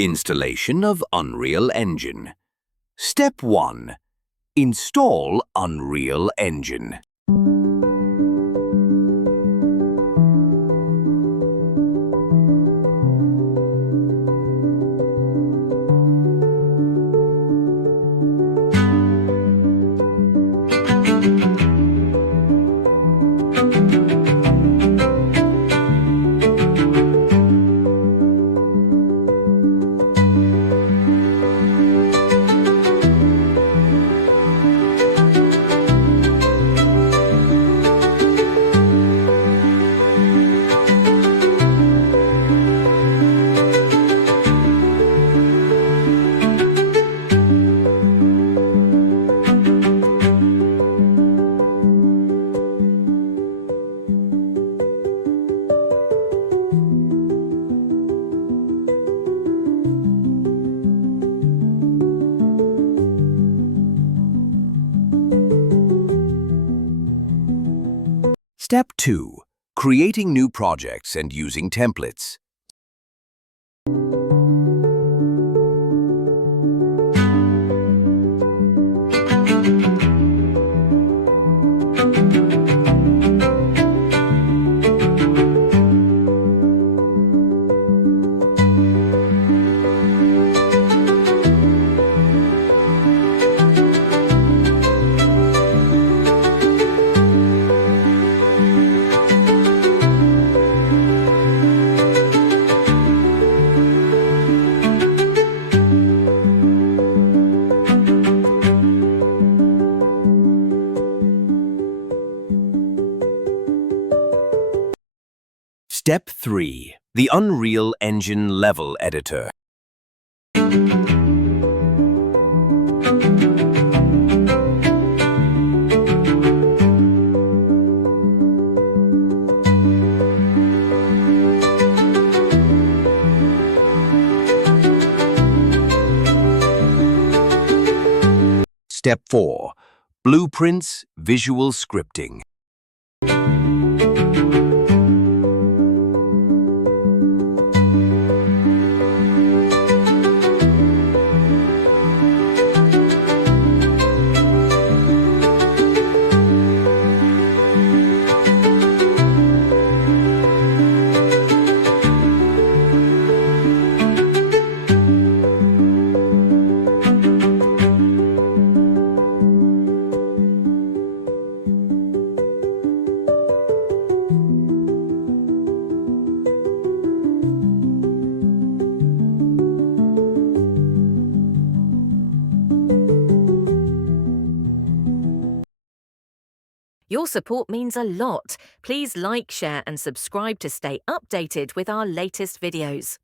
Installation of Unreal Engine. Step 1. Install Unreal Engine. Step 2. Creating new projects and using templates. Step 3. The Unreal Engine Level Editor. Step 4. Blueprints, Visual Scripting. Your support means a lot. Please like, share and subscribe to stay updated with our latest videos.